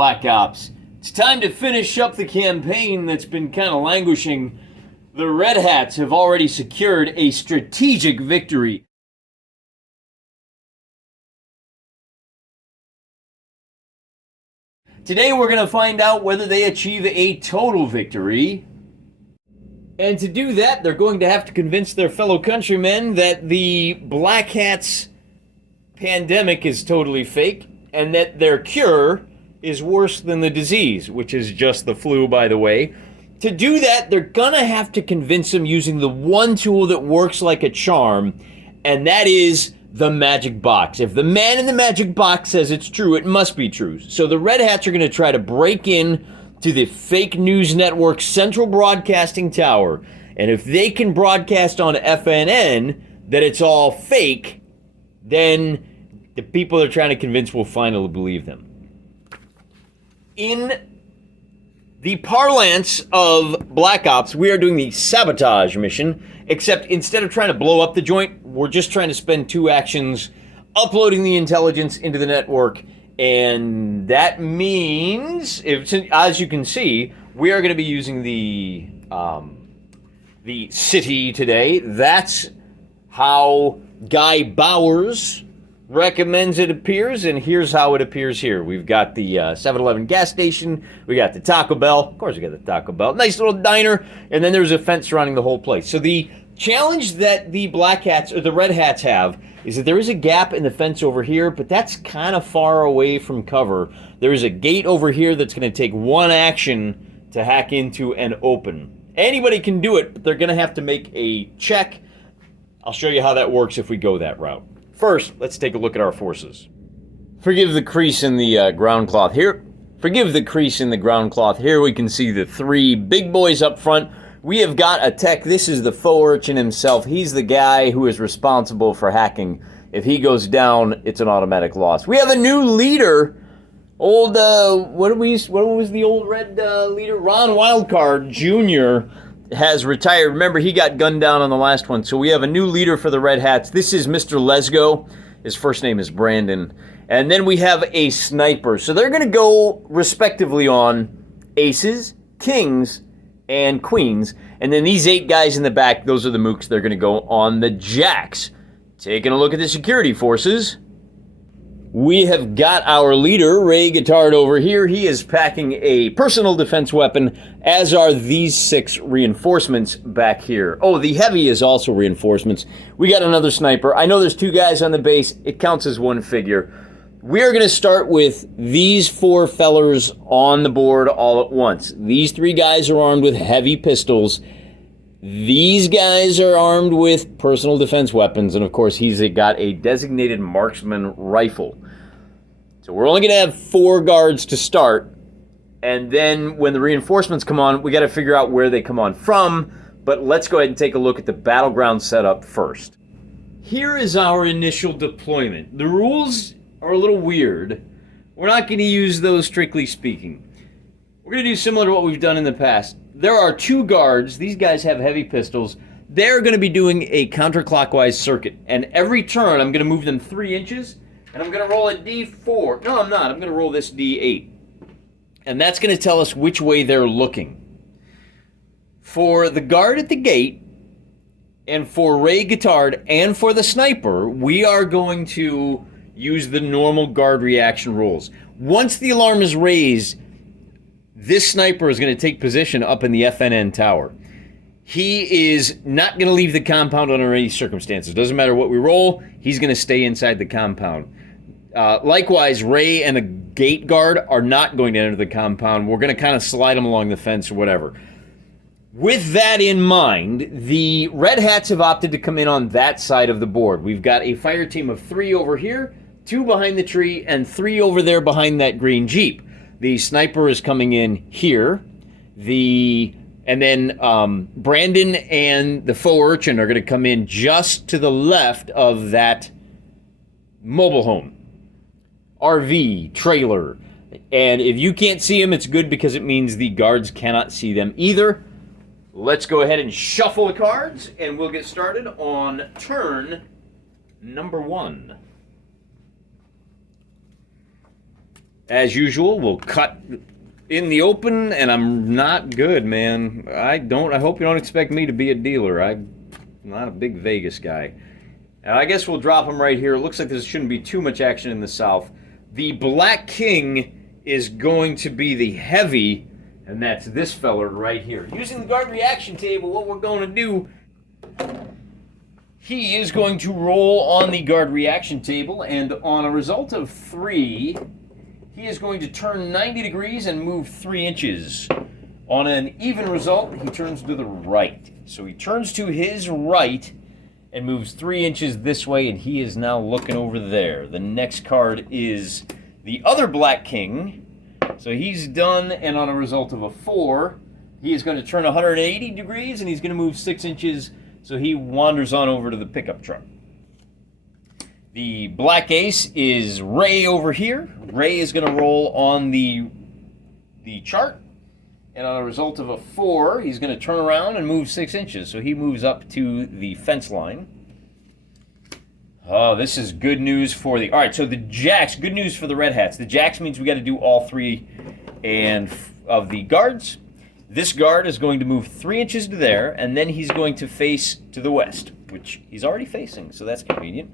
Black Ops. It's time to finish up the campaign that's been kind of languishing. The Red Hats have already secured a strategic victory. Today we're going to find out whether they achieve a total victory. And to do that, they're going to have to convince their fellow countrymen that the Black Hats pandemic is totally fake, and that their cure is worse than the disease, which is just the flu, by the way. To do that, they're gonna have to convince them using the one tool that works like a charm, and that is the magic box. If the man in the magic box says it's true, it must be true. So the Red Hats are gonna try to break in to the fake news network Central Broadcasting Tower, and if they can broadcast on FNN that it's all fake, then the people they're trying to convince will finally believe them. In the parlance of Black Ops, we are doing the sabotage mission, except instead of trying to blow up the joint, we're just trying to spend 2 actions uploading the intelligence into the network, and that means, as you can see, we are going to be using the city today. That's how Guy Bowers recommends it appears, and here's how it appears here. We've got the 7-Eleven gas station, we got the Taco Bell, of course we got the Taco Bell, nice little diner, and then there's a fence surrounding the whole place. So the challenge that the Black Hats, or the Red Hats have, is that there is a gap in the fence over here, but that's kind of far away from cover. There is a gate over here that's going to take 1 action to hack into and open. Anybody can do it, but they're going to have to make a check. I'll show you how that works if we go that route. First, let's take a look at our forces. Forgive the crease in the ground cloth here. Forgive the crease in the ground cloth here. We can see the 3 big boys up front. We have got a tech. This is the faux urchin himself. He's the guy who is responsible for hacking. If he goes down, it's an automatic loss. We have a new leader. Old, what was the old red leader? Ron Wildcard Jr. has retired. Remember, he got gunned down on the last one. So we have a new leader for the Red Hats. This is Mr. Lesgo. His first name is Brandon. And then we have a sniper. So they're going to go respectively on aces, kings, and queens. And then these 8 guys in the back, those are the mooks. They're going to go on the jacks. Taking a look at the security forces. We have got our leader, Ray Guitard, over here. He is packing a personal defense weapon, as are these 6 reinforcements back here. Oh, the heavy is also reinforcements. We got another sniper. I know there's 2 guys on the base. It counts as 1 figure. We are going to start with these 4 fellers on the board all at once. These 3 guys are armed with heavy pistols. These guys are armed with personal defense weapons, and of course he's got a designated marksman rifle. So we're only going to have 4 guards to start, and then when the reinforcements come on, we got to figure out where they come on from, but let's go ahead and take a look at the Battleground Setup first. Here is our initial deployment. The rules are a little weird. We're not going to use those strictly speaking. We're going to do similar to what we've done in the past. There are 2 guards. These guys have heavy pistols. They're going to be doing a counterclockwise circuit. And every turn, I'm going to move them 3 inches. And I'm going to roll a D4. No, I'm not. I'm going to roll this D8. And that's going to tell us which way they're looking. For the guard at the gate, and for Ray Guitard, and for the sniper, we are going to use the normal guard reaction rolls. Once the alarm is raised, this sniper is going to take position up in the FNN tower. He is not going to leave the compound under any circumstances. Doesn't matter what we roll, he's going to stay inside the compound. Likewise, Ray and the gate guard are not going to enter the compound. We're going to kind of slide them along the fence or whatever. With that in mind, the Red Hats have opted to come in on that side of the board. We've got a fire team of 3 over here, 2 behind the tree, and 3 over there behind that green Jeep. The sniper is coming in here. And then Brandon and the faux urchin are going to come in just to the left of that mobile home. RV, trailer. And if you can't see them, it's good because it means the guards cannot see them either. Let's go ahead and shuffle the cards, and we'll get started on turn number 1. As usual, we'll cut in the open, and I'm not good, man. I hope you don't expect me to be a dealer. I'm not a big Vegas guy. And I guess we'll drop them right here. It looks like there shouldn't be too much action in the south. The Black King is going to be the heavy, and that's this feller right here. Using the guard reaction table, what we're going to do, he is going to roll on the guard reaction table, and on a result of 3, he is going to turn 90 degrees and move 3 inches. On an even result, he turns to the right. So he turns to his right and moves 3 inches this way, and he is now looking over there. The next card is the other Black King. So he's done, and on a result of a 4, he is going to turn 180 degrees, and he's going to move 6 inches, so he wanders on over to the pickup truck. The Black Ace is Ray over here. Ray is going to roll on the chart, and on a result of a 4, he's going to turn around and move 6 inches, so he moves up to the fence line. Oh, this is good news for the... All right, so the Jacks, good news for the Red Hats. The Jacks means we got to do all 3 of the guards. This guard is going to move 3 inches to there, and then he's going to face to the west, which he's already facing, so that's convenient.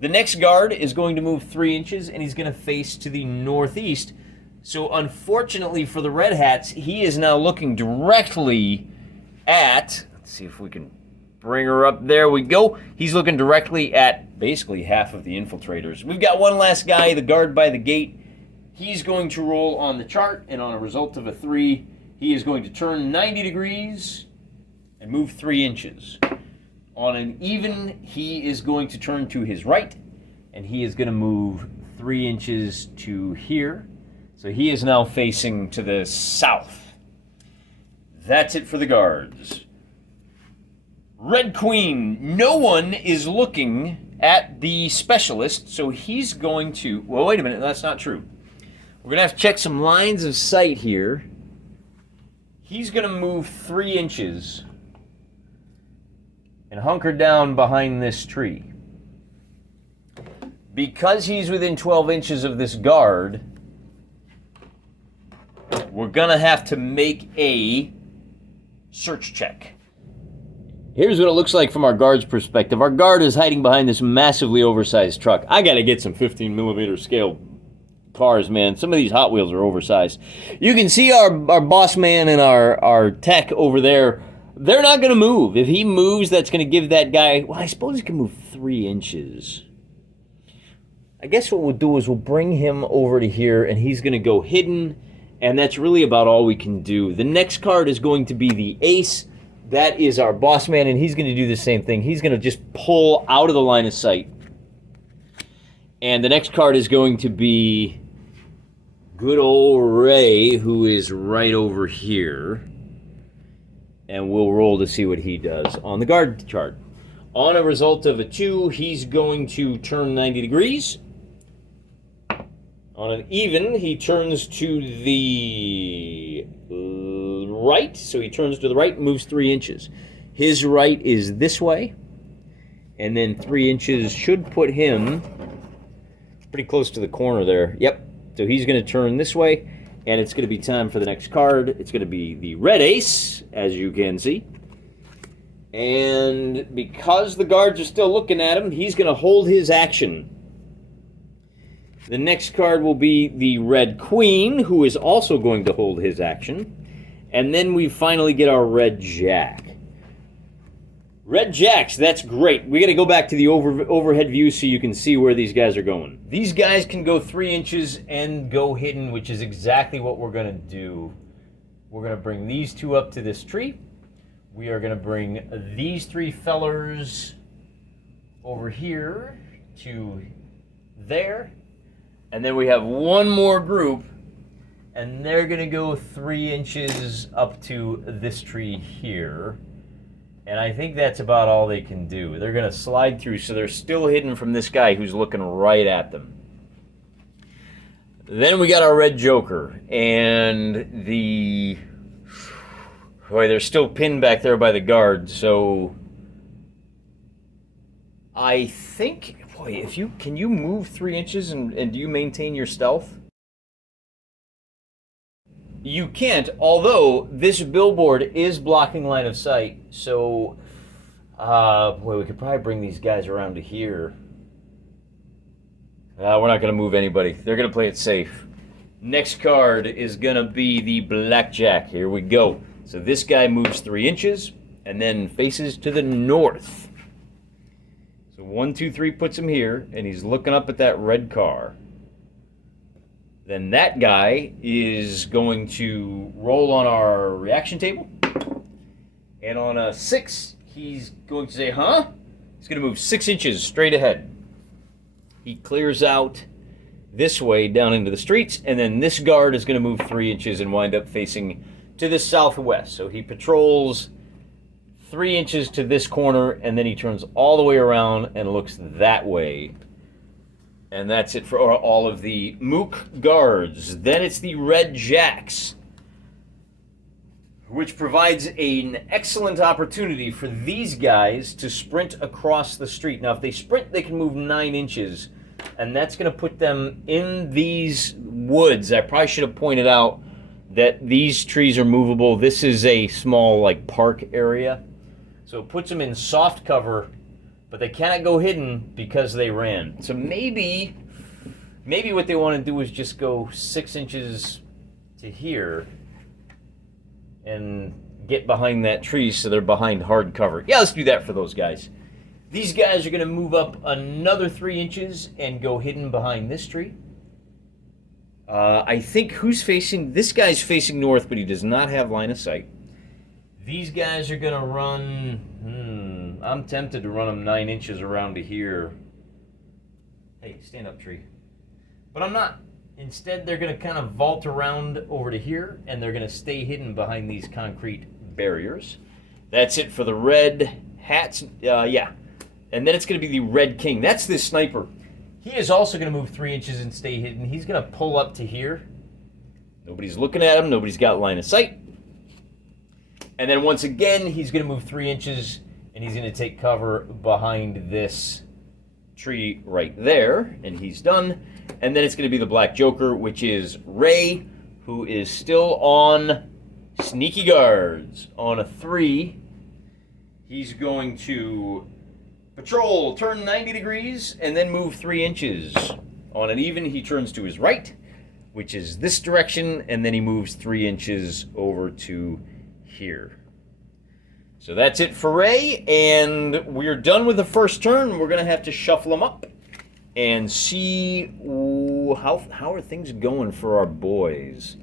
The next guard is going to move 3 inches, and he's going to face to the northeast. So unfortunately for the Red Hats, he is now looking directly at... Let's see if we can bring her up. There we go. He's looking directly at basically half of the infiltrators. We've got one last guy, the guard by the gate. He's going to roll on the chart, and on a result of a 3, he is going to turn 90 degrees and move 3 inches. On an even, he is going to turn to his right, and he is going to move 3 inches to here. So he is now facing to the south. That's it for the guards. Red Queen, no one is looking at the specialist, so he's going to... Well, wait a minute, that's not true. We're going to have to check some lines of sight here. He's going to move 3 inches and hunker down behind this tree. Because he's within 12 inches of this guard, we're going to have to make a search check. Here's what it looks like from our guard's perspective. Our guard is hiding behind this massively oversized truck. I got to get some 15mm scale cars, man. Some of these Hot Wheels are oversized. You can see our boss man and our tech over there. They're not going to move. If he moves, that's going to give that guy... Well, I suppose he can move 3 inches. I guess what we'll do is we'll bring him over to here, and he's going to go hidden, and that's really about all we can do. The next card is going to be the Ace. That is our boss man, and he's going to do the same thing. He's going to just pull out of the line of sight. And the next card is going to be good old Ray, who is right over here. And we'll roll to see what he does on the guard chart. On a result of a 2, he's going to turn 90 degrees. On an even, he turns to the right. So he turns to the right and moves 3 inches. His right is this way. And then 3 inches should put him pretty close to the corner there. Yep. So he's going to turn this way. And it's going to be time for the next card. It's going to be the Red Ace, as you can see. And because the guards are still looking at him, he's going to hold his action. The next card will be the Red Queen, who is also going to hold his action. And then we finally get our Red Jack. Red Jacks, that's great. We got to go back to the overhead view so you can see where these guys are going. These guys can go 3 inches and go hidden, which is exactly what we're going to do. We're going to bring these 2 up to this tree. We are going to bring these 3 fellers over here to there. And then we have one more group, and they're going to go 3 inches up to this tree here. And I think that's about all they can do. They're going to slide through, so they're still hidden from this guy who's looking right at them. Then we got our Red Joker, and they're still pinned back there by the guard, so I think, boy, can you move 3 inches and do you maintain your stealth? you can't, although this billboard is blocking line of sight, so, boy, we could probably bring these guys around to here. We're not going to move anybody. They're going to play it safe. Next card is going to be the Blackjack. Here we go. So this guy moves 3 inches and then faces to the north. So 1, 2, 3 puts him here, and he's looking up at that red car. Then that guy is going to roll on our reaction table. And on a 6, he's going to say, huh? He's going to move 6 inches straight ahead. He clears out this way down into the streets, and then this guard is going to move 3 inches and wind up facing to the southwest. So he patrols 3 inches to this corner, and then he turns all the way around and looks that way. And that's it for all of the Mook guards. Then it's the Red Jacks, which provides an excellent opportunity for these guys to sprint across the street. Now, if they sprint, they can move 9 inches, and that's going to put them in these woods. I probably should have pointed out that these trees are movable. This is a small, like, park area. So it puts them in soft cover, but they cannot go hidden because they ran. So maybe what they want to do is just go 6 inches to here and get behind that tree so they're behind hard cover. Yeah, let's do that for those guys. These guys are going to move up another 3 inches and go hidden behind this tree. I think who's facing? This guy's facing north, but he does not have line of sight. These guys are going to run, I'm tempted to run them 9 inches around to here. Hey, stand up, tree. But I'm not. Instead, they're going to kind of vault around over to here, and they're going to stay hidden behind these concrete barriers. That's it for the red hats. Yeah. And then it's going to be the Red King. That's this sniper. He is also going to move 3 inches and stay hidden. He's going to pull up to here. Nobody's looking at him. Nobody's got line of sight. And then once again, he's going to move 3 inches, and he's going to take cover behind this tree right there, and he's done. And then it's going to be the Black Joker, which is Ray, who is still on Sneaky Guards. On a 3, he's going to patrol, turn 90 degrees, and then move 3 inches. On an even, he turns to his right, which is this direction, and then he moves 3 inches over to here. So that's it for Ray, and we're done with the first turn. We're going to have to shuffle them up and see how are things going for our boys.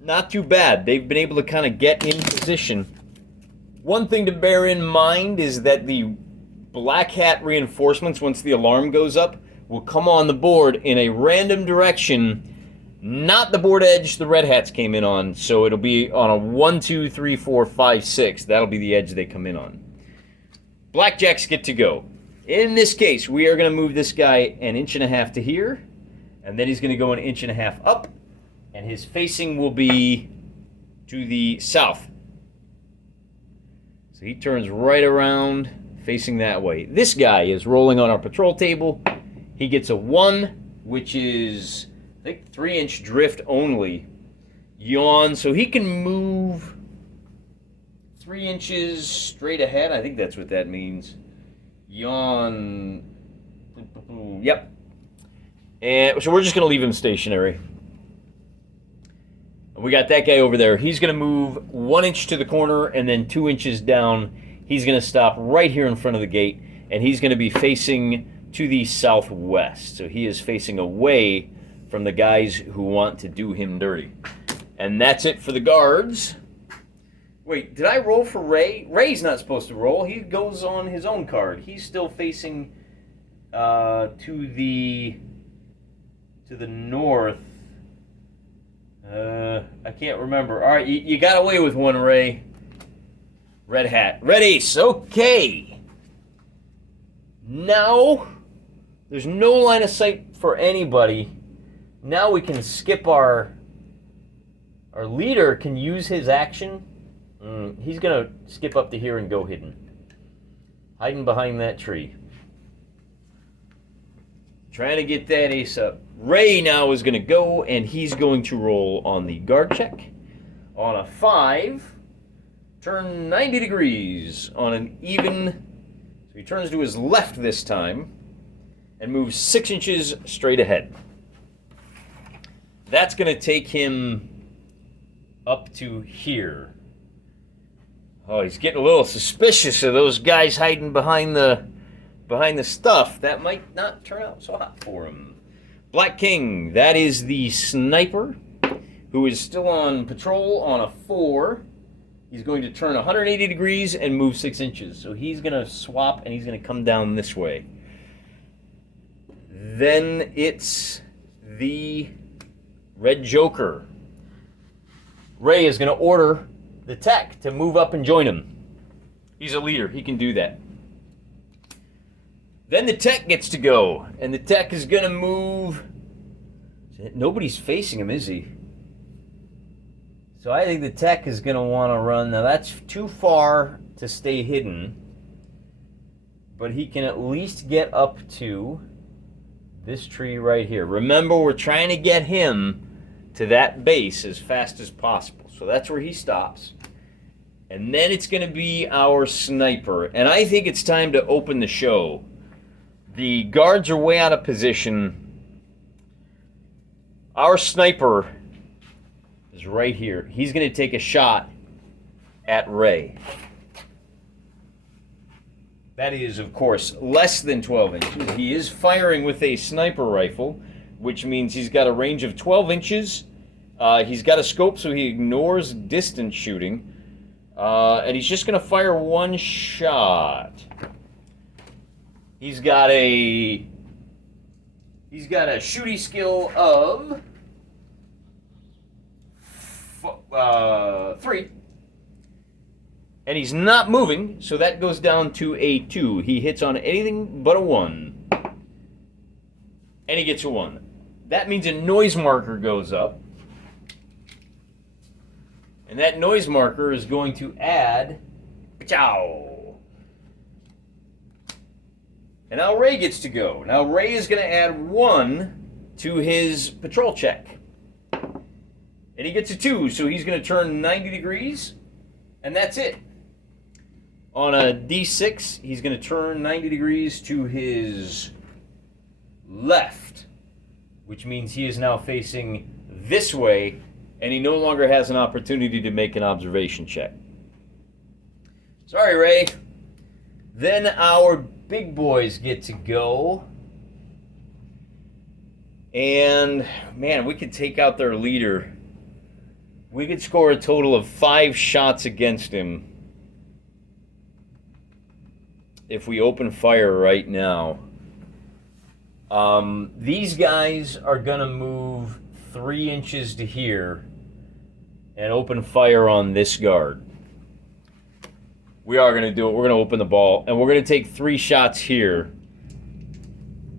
Not too bad. They've been able to kind of get in position. One thing to bear in mind is that the Black Hat reinforcements, once the alarm goes up, will come on the board in a random direction. Not the board edge the Red Hats came in on, so it'll be on a 1, 2, 3, 4, 5, 6. That'll be the edge they come in on. Blackjacks get to go. In this case, we are going to move this guy 1.5 inches to here, and then he's going to go 1.5 inches up, and his facing will be to the south. So he turns right around, facing that way. This guy is rolling on our patrol table. He gets a 1, which is, I think, 3-inch drift only. Yawn, so he can move 3 inches straight ahead. I think that's what that means. Yawn. Yep. And so we're just going to leave him stationary. We got that guy over there. He's going to move 1 inch to the corner and then 2 inches down. He's going to stop right here in front of the gate, and he's going to be facing to the southwest. So he is facing away from the guys who want to do him dirty. And that's it for the guards. Wait, did I roll for Ray? Ray's not supposed to roll. He goes on his own card. He's still facing to the north. I can't remember. All right, you got away with one, Ray. Red hat. Red ace. Okay. Now, there's no line of sight for anybody. Now we can skip our leader can use his action. He's going to skip up to here and go hidden. Hiding behind that tree. Trying to get that ace up. Ray now is going to go, and he's going to roll on the guard check. On a 5, turn 90 degrees on an even. So he turns to his left this time and moves 6 inches straight ahead. That's going to take him up to here. Oh, he's getting a little suspicious of those guys hiding behind the stuff. That might not turn out so hot for him. Black King, that is the sniper, who is still on patrol on a 4. He's going to turn 180 degrees and move 6 inches. So he's going to swap, and he's going to come down this way. Then it's the Red Joker. Ray is going to order the tech to move up and join him. He's a leader. He can do that. Then the tech gets to go, and the tech is going to move. Nobody's facing him, is he? So I think the tech is going to want to run. Now that's too far to stay hidden, but he can at least get up to this tree right here. Remember, we're trying to get him to that base as fast as possible. So that's where he stops. And then it's going to be our sniper. And I think it's time to open the show. The guards are way out of position. Our sniper is right here. He's going to take a shot at Ray. That is, of course, less than 12 inches. He is firing with a sniper rifle, which means he's got a range of 12 inches. He's got a scope, so he ignores distance shooting. And he's just going to fire one shot. He's got a shooting skill of 3. And he's not moving, so that goes down to a 2. He hits on anything but a 1. And he gets a 1. That means a noise marker goes up. And that noise marker is going to add... Chow! And now Ray gets to go. Now Ray is going to add 1 to his patrol check. And he gets a 2, so he's going to turn 90 degrees. And that's it. On a D6, he's going to turn 90 degrees to his left, which means he is now facing this way, and he no longer has an opportunity to make an observation check. Sorry, Ray. Then our big boys get to go. And, man, we could take out their leader. We could score a total of 5 shots against him if we open fire right now. These guys are going to move 3 inches to here and open fire on this guard. We are going to do it. We're going to open the ball, and we're going to take 3 shots here.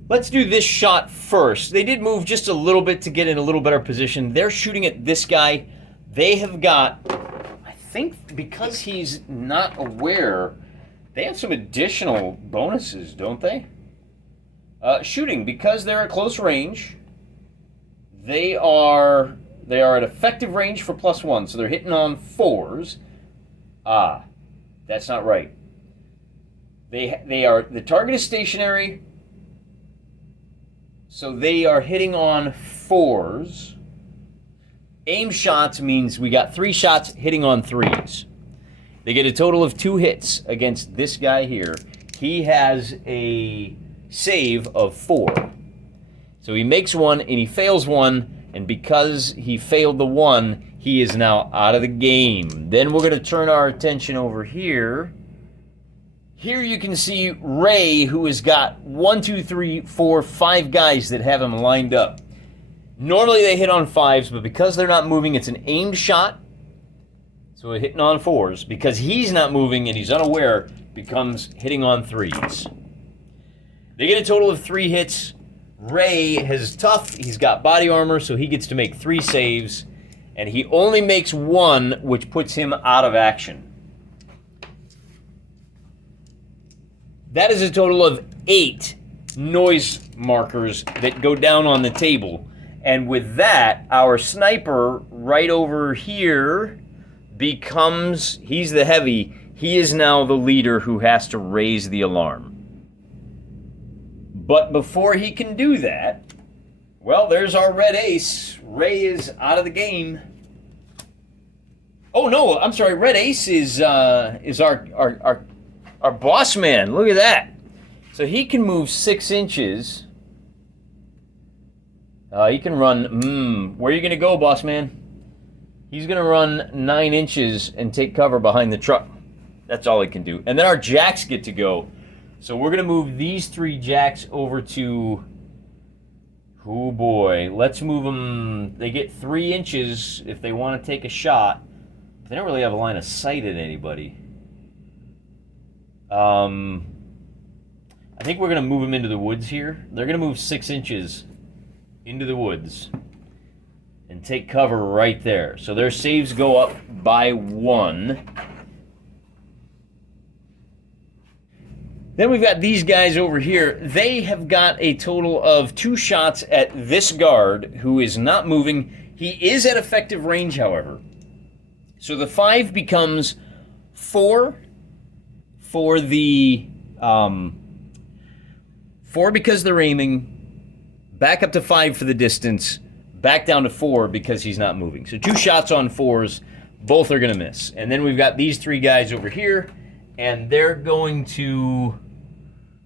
Let's do this shot first. They did move just a little bit to get in a little better position. They're shooting at this guy. They have got, I think because he's not aware, they have some additional bonuses, don't they? Shooting, because they're at close range, they are at effective range for +1, so they're hitting on 4s. That's not right. The target is stationary, so they are hitting on 4s. Aim shots means we got 3 shots hitting on 3s. They get a total of 2 hits against this guy here. He has a save of 4. So he makes 1 and he fails 1, and because he failed the 1, he is now out of the game. Then we're going to turn our attention over here. Here you can see Ray, who has got 1, 2, 3, 4, 5 guys that have him lined up. Normally they hit on 5s, but because they're not moving, it's an aimed shot. So we're hitting on 4s. Because he's not moving and he's unaware, becomes hitting on 3s. They get a total of 3 hits. Ray is tough. He's got body armor, so he gets to make 3 saves. And he only makes 1, which puts him out of action. That is a total of 8 noise markers that go down on the table. And with that, our sniper right over here becomes, he's the heavy, he is now the leader who has to raise the alarm. But before he can do that, well, there's our red ace. Ray is out of the game. Oh no, I'm sorry, red ace is our boss man. Look at that. So he can move 6 inches. He can run, where are you gonna go, boss man? He's gonna run 9 inches and take cover behind the truck. That's all he can do. And then our jacks get to go. So we're gonna move these 3 jacks over to, oh boy, let's move them. They get 3 inches if they want to take a shot. But they don't really have a line of sight at anybody. I think we're gonna move them into the woods here. They're gonna move 6 inches into the woods and take cover right there. So their saves go up by 1. Then we've got these guys over here. They have got a total of 2 shots at this guard who is not moving. He is at effective range, however. So the 5 becomes 4 for the 4 because they're aiming, back up to 5 for the distance, back down to 4 because he's not moving. So 2 shots on 4s, both are going to miss. And then we've got these 3 guys over here, and they're going to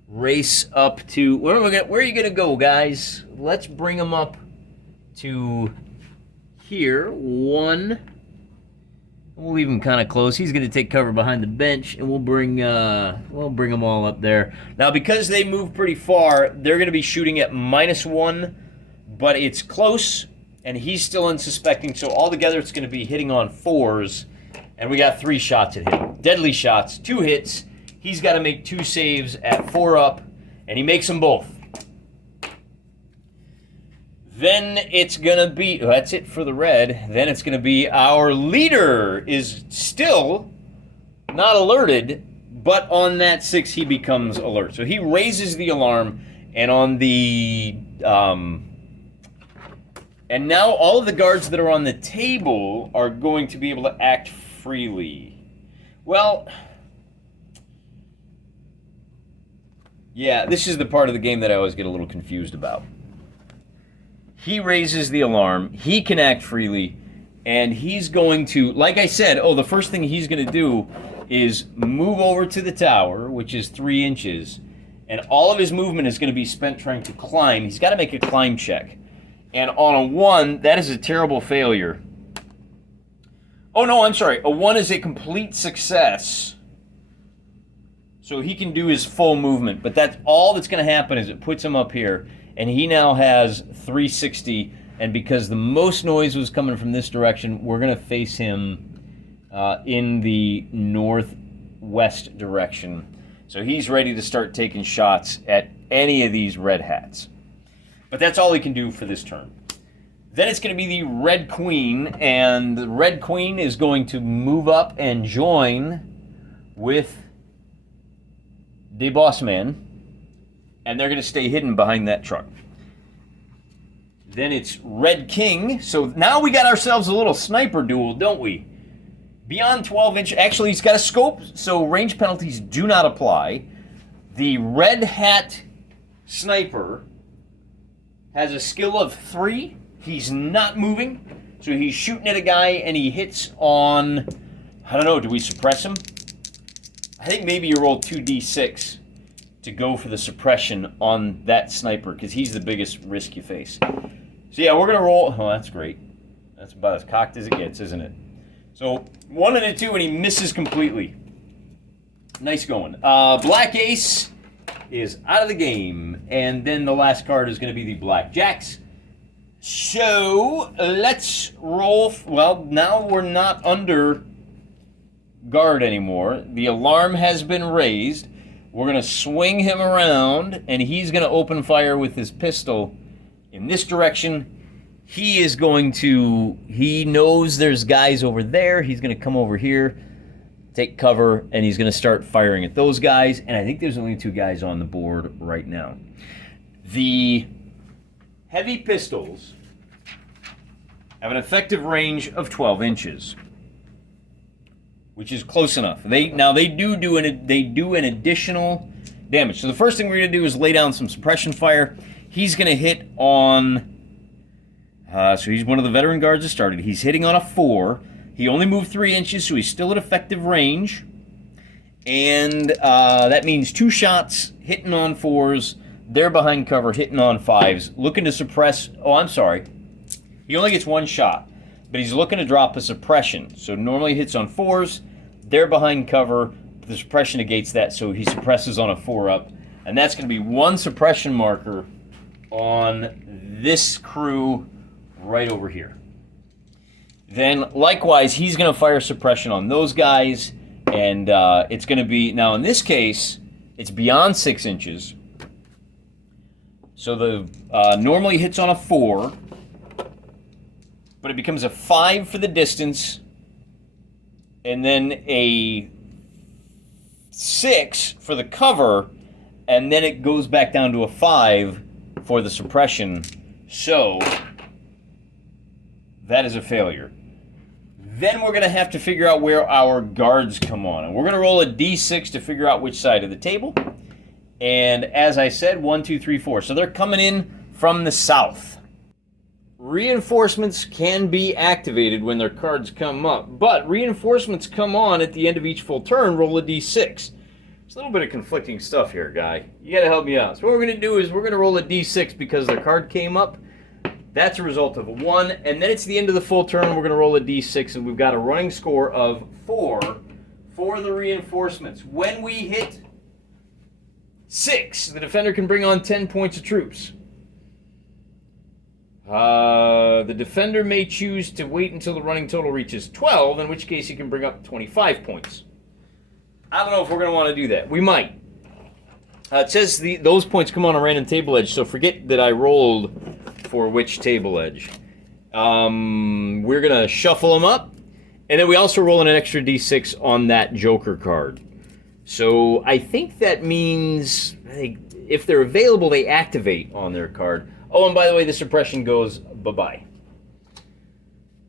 race up to, where are you going to go, guys? Let's bring them up to here. 1. We'll leave him kind of close. He's going to take cover behind the bench, and we'll bring them all up there. Now, because they move pretty far, they're going to be shooting at -1, but it's close, and he's still unsuspecting. So altogether, it's going to be hitting on 4s, and we got 3 shots at him. Deadly shots, 2 hits. He's got to make 2 saves at 4 up, and he makes them both. Then it's going to be, that's it for the red. Then it's going to be our leader is still not alerted, but on that 6 he becomes alert. So he raises the alarm, and on the, and now all of the guards that are on the table are going to be able to act freely. Well, yeah, this is the part of the game that I always get a little confused about. He raises the alarm, he can act freely, and he's going to, like I said, the first thing he's going to do is move over to the tower, which is 3 inches, and all of his movement is going to be spent trying to climb. He's got to make a climb check. And on a 1, that is a terrible failure. Oh no, I'm sorry, a 1 is a complete success. So he can do his full movement, but that's all that's going to happen is it puts him up here. And he now has 360, and because the most noise was coming from this direction, we're going to face him in the northwest direction. So he's ready to start taking shots at any of these red hats. But that's all he can do for this turn. Then it's going to be the Red Queen, and the Red Queen is going to move up and join with the boss man. And they're going to stay hidden behind that truck. Then it's Red King. So now we got ourselves a little sniper duel, don't we? Beyond 12 inch. Actually, he's got a scope, so range penalties do not apply. The Red Hat sniper has a skill of 3. He's not moving. So he's shooting at a guy, and he hits on, I don't know, do we suppress him? I think maybe you roll 2d6. To go for the suppression on that sniper, because he's the biggest risk you face. So yeah, we're going to roll. Oh, that's great. That's about as cocked as it gets, isn't it? So 1 and a 2, and he misses completely. Nice going. Black Ace is out of the game, and then the last card is going to be the Blackjacks. So let's roll. Well, now we're not under guard anymore. The alarm has been raised. We're going to swing him around, and he's going to open fire with his pistol in this direction. He is going to, he knows there's guys over there. He's going to come over here. take cover, and he's going to start firing at those guys. And I think there's only 2 guys on the board right now. The heavy pistols have an effective range of 12 inches, which is close enough. They do an additional damage. So the first thing we're going to do is lay down some suppression fire. He's going to hit on... so he's one of the veteran guards that started. He's hitting on a 4. He only moved 3 inches, so he's still at effective range. And that means 2 shots, hitting on 4s. They're behind cover, hitting on 5s. Looking to suppress... Oh, I'm sorry. He only gets 1 shot, but he's looking to drop a suppression. So normally hits on 4s. They're behind cover. The suppression negates that, so he suppresses on a 4-up. And that's going to be 1 suppression marker on this crew right over here. Then, likewise, he's going to fire suppression on those guys, and it's going to be... Now, in this case, it's beyond 6 inches. So the normally hits on a 4, but it becomes a 5 for the distance, and then a 6 for the cover, and then it goes back down to a 5 for the suppression. So that is a failure. Then we're going to have to figure out where our guards come on. And we're going to roll a d6 to figure out which side of the table. And as I said, 1, 2, 3, 4. So they're coming in from the south. Reinforcements can be activated when their cards come up, but reinforcements come on at the end of each full turn. Roll a d6. There's a little bit of conflicting stuff here, guy. You got to help me out. So what we're going to do is we're going to roll a d6 because their card came up. That's a result of a 1, and then it's the end of the full turn. We're going to roll a d6, and we've got a running score of 4 for the reinforcements. When we hit 6, the defender can bring on 10 points of troops. The defender may choose to wait until the running total reaches 12, in which case he can bring up 25 points. I don't know if we're going to want to do that. We might. It says those points come on a random table edge, so forget that I rolled for which table edge. We're going to shuffle them up, and then we also roll an extra d6 on that Joker card. So I think that means if they're available, they activate on their card. Oh, and by the way, the suppression goes bye-bye.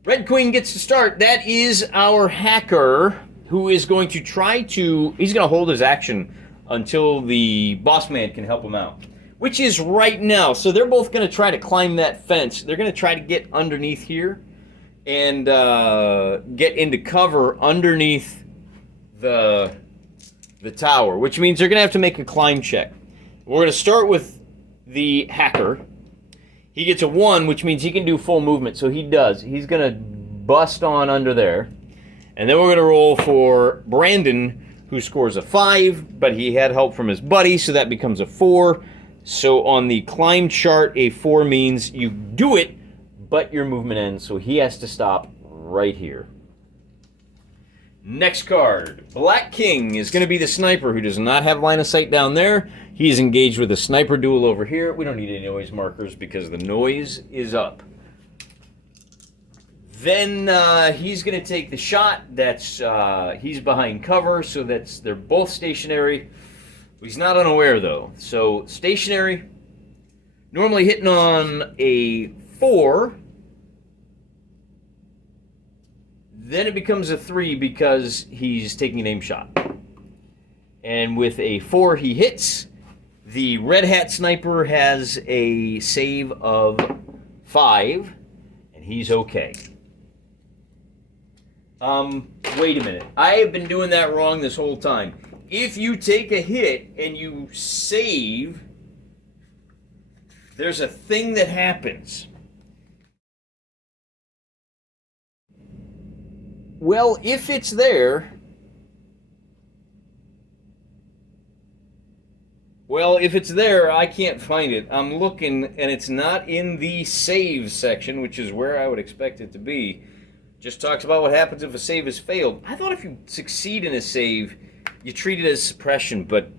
Red Queen gets to start. That is our hacker who is going to he's going to hold his action until the boss man can help him out, which is right now. So they're both going to try to climb that fence. They're going to try to get underneath here and get into cover underneath the tower, which means they're going to have to make a climb check. We're going to start with the hacker. He gets a 1, which means he can do full movement, so he does. He's going to bust on under there. And then we're going to roll for Brandon, who scores a 5, but he had help from his buddy, so that becomes a 4. So on the climb chart, a 4 means you do it, but your movement ends, so he has to stop right here. Next card. Black King is going to be the sniper who does not have line of sight down there. He's engaged with a sniper duel over here. We don't need any noise markers because the noise is up. Then he's going to take the shot. That's he's behind cover, so they're both stationary. He's not unaware though. So stationary, normally hitting on a 4. Then it becomes a 3 because he's taking an aim shot. And with a 4, he hits. The Red Hat Sniper has a save of 5, and he's okay. Wait a minute. I have been doing that wrong this whole time. If you take a hit and you save, there's a thing that happens. Well, if it's there, I can't find it. I'm looking, and it's not in the save section, which is where I would expect it to be. Just talks about what happens if a save is failed. I thought if you succeed in a save, you treat it as suppression, but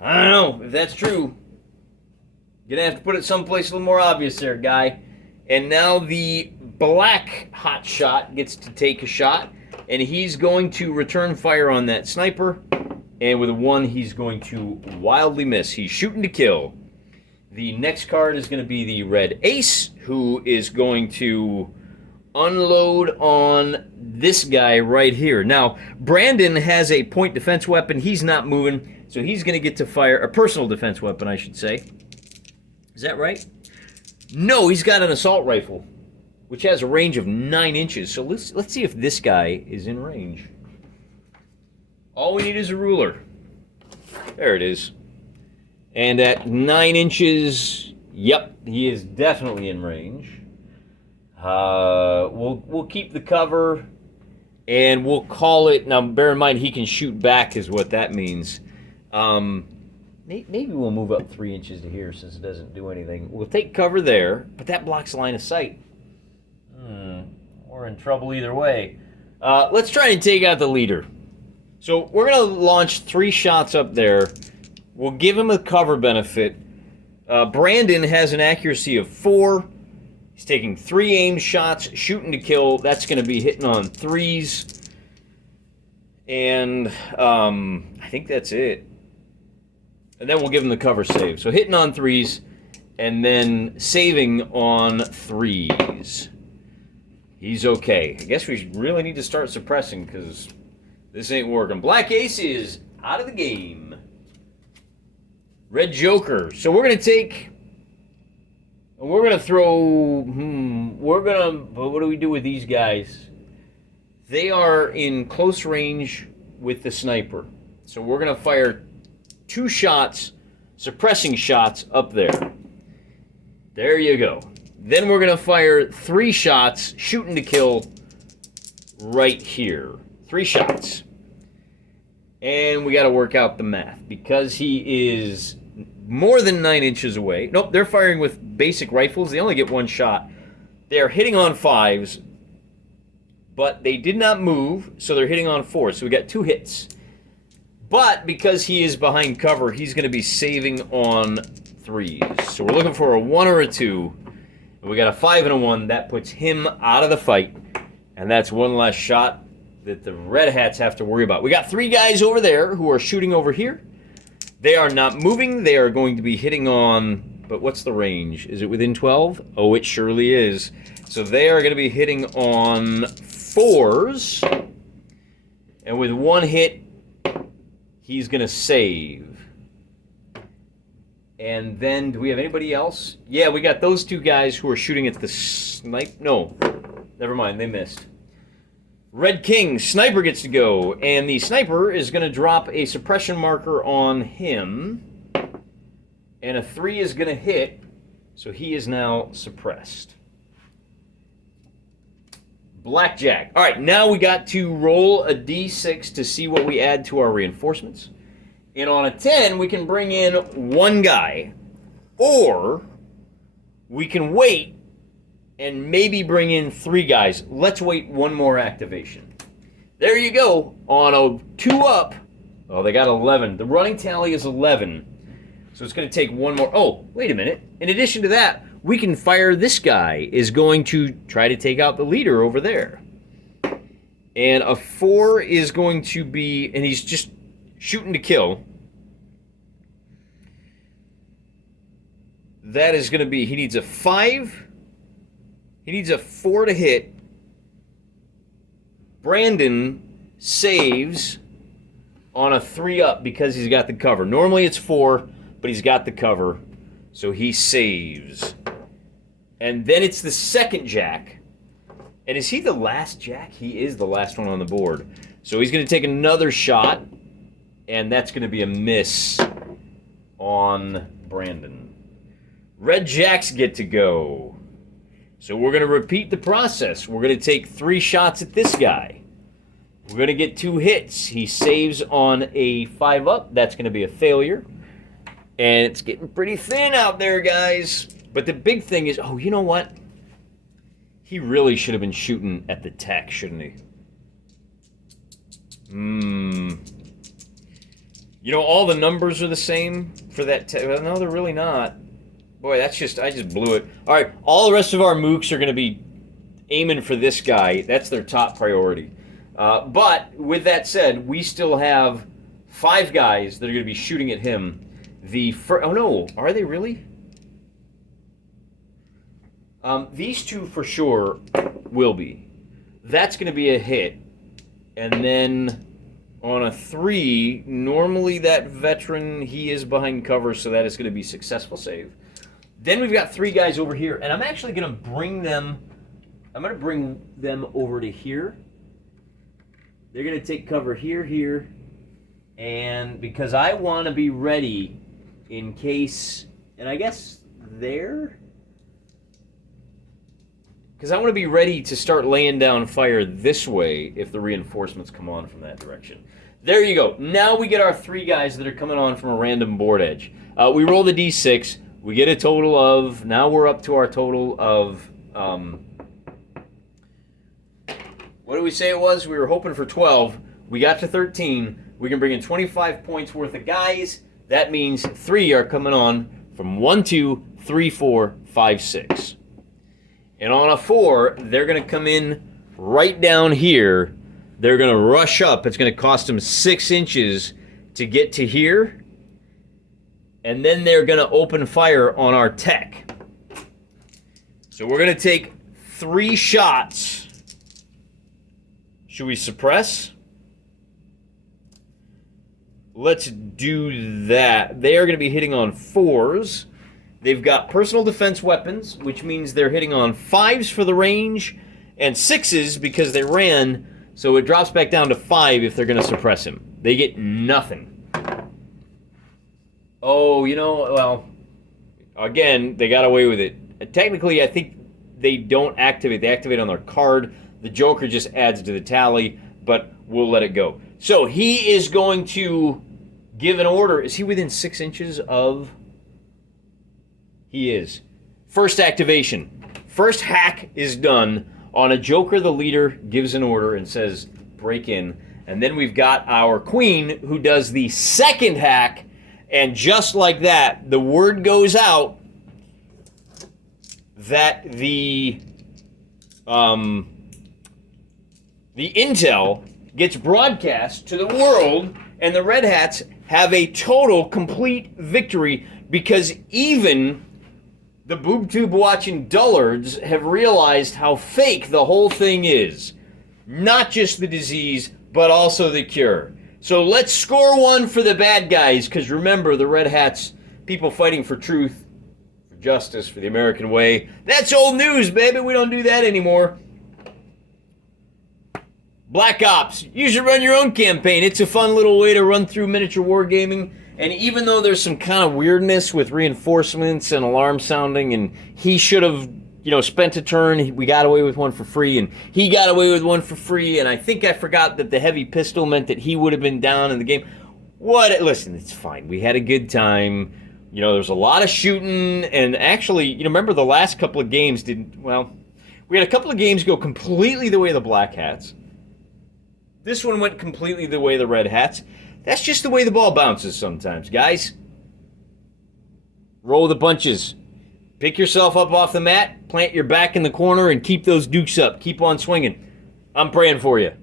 I don't know if that's true. You're going to have to put it someplace a little more obvious there, guy. And now the black hotshot gets to take a shot, And he's going to return fire on that sniper. And with a 1, he's going to wildly miss. He's shooting to kill. The next card is going to be the red ace, who is going to unload on this guy right here. Now, Brandon has a point defense weapon. He's not moving, so he's going to get to fire a personal defense weapon, I should say. Is that right? No, he's got an assault rifle, which has a range of 9 inches. So let's see if this guy is in range. All we need is a ruler. There it is. And at 9 inches, yep, he is definitely in range. We'll keep the cover, and we'll call it. Now, bear in mind, he can shoot back, is what that means. Maybe we'll move up 3 inches to here since it doesn't do anything. We'll take cover there, but that blocks line of sight. We're in trouble either way. Let's try and take out the leader. So we're going to launch 3 shots up there. We'll give him a cover benefit. Brandon has an accuracy of 4. He's taking 3 aim shots, shooting to kill. That's going to be hitting on 3s. And I think that's it. And then we'll give him the cover save. So hitting on 3s and then saving on 3s. He's okay. I guess we really need to start suppressing because this ain't working. Black Ace is out of the game. Red Joker. So we're going to take... We're going to throw... what do we do with these guys? They are in close range with the sniper. So we're going to fire 2 shots, suppressing shots up there. There you go. Then we're going to fire 3 shots, shooting to kill right here. 3 shots. And we got to work out the math because he is more than 9 inches away. Nope, they're firing with basic rifles. They only get 1 shot. They are hitting on 5s, but they did not move, so they're hitting on 4s. So we got 2 hits. But because he is behind cover, he's going to be saving on 3s. So we're looking for a 1 or a 2. And we got a 5 and a 1. That puts him out of the fight. And that's 1 less shot that the Red Hats have to worry about. We got 3 guys over there who are shooting over here. They are not moving. They are going to be hitting on... But what's the range? Is it within 12? Oh, it surely is. So they are going to be hitting on 4s. And with 1 hit... he's going to save. And then, do we have anybody else? Yeah, we got those 2 guys who are shooting at the snipe. No, never mind, they missed. Red King, sniper gets to go. And the sniper is going to drop a suppression marker on him. And a 3 is going to hit. So he is now suppressed. Blackjack. All right, now we got to roll a d6 to see what we add to our reinforcements. And on a 10, we can bring in 1 guy. Or we can wait and maybe bring in 3 guys. Let's wait 1 more activation. There you go. On a 2 up. Oh, they got 11. The running tally is 11. So it's going to take 1 more. Oh, wait a minute. In addition to that, we can fire this guy is going to try to take out the leader over there. And a 4 is going to be, and he's just shooting to kill. That is going to be, he needs a 5. He needs a 4 to hit. Brandon saves on a 3 up because he's got the cover. Normally it's 4, but he's got the cover. So he saves. And then it's the second jack. And is he the last jack? He is the last one on the board. So he's going to take another shot. And that's going to be a miss on Brandon. Red jacks get to go. So we're going to repeat the process. We're going to take 3 shots at this guy. We're going to get 2 hits. He saves on a 5 up. That's going to be a failure. And it's getting pretty thin out there, guys. But the big thing is, oh, you know what? He really should have been shooting at the tech, shouldn't he? You know, all the numbers are the same for that tech. No, they're really not. Boy, I just blew it. All right, all the rest of our mooks are going to be aiming for this guy. That's their top priority. But with that said, we still have 5 guys that are going to be shooting at him. Oh no, are they really? These 2 for sure will be. That's going to be a hit. And then on a 3, normally that veteran, he is behind cover, so that is going to be successful save. Then we've got 3 guys over here, and I'm actually going to bring them over to here. They're going to take cover here, and because I want to be ready in case, and I guess there, because I want to be ready to start laying down fire this way if the reinforcements come on from that direction. There you go. Now we get our 3 guys that are coming on from a random board edge. We roll the d6. We get a total of, now we're up to our total of, what did we say it was? We were hoping for 12. We got to 13. We can bring in 25 points worth of guys. That means 3 are coming on from 1, 2, 3, 4, 5, 6. And on a 4, they're going to come in right down here. They're going to rush up. It's going to cost them 6 inches to get to here. And then they're going to open fire on our tech. So we're going to take 3 shots. Should we suppress? Let's do that. They are going to be hitting on 4s. They've got personal defense weapons, which means they're hitting on 5s for the range and 6s because they ran, so it drops back down to 5 if they're going to suppress him. They get nothing. Oh, you know, well, again, they got away with it. Technically, I think they don't activate. They activate on their card. The Joker just adds to the tally, but we'll let it go. So he is going to give an order. Is he within 6 inches of... He is. First activation. First hack is done. On a Joker, the leader gives an order and says, break in. And then we've got our Queen, who does the second hack. And just like that, the word goes out that the intel gets broadcast to the world, and the Red Hats have a total, complete victory, because even the boob tube watching dullards have realized how fake the whole thing is. Not just the disease, but also the cure. So let's score 1 for the bad guys, because remember, the Red Hats, people fighting for truth, for justice, for the American way. That's old news, baby. We don't do that anymore. Black Ops, you should run your own campaign. It's a fun little way to run through miniature wargaming. And even though there's some kind of weirdness with reinforcements and alarm sounding, and he should have, spent a turn, we got away with 1 for free, and he got away with 1 for free, and I think I forgot that the heavy pistol meant that he would have been down in the game. Listen, it's fine. We had a good time. There's a lot of shooting, and actually, remember the last couple of games we had a couple of games go completely the way of the Black Hats. This one went completely the way of the Red Hats. That's just the way the ball bounces sometimes, guys. Roll the punches. Pick yourself up off the mat, plant your back in the corner, and keep those dukes up. Keep on swinging. I'm praying for you.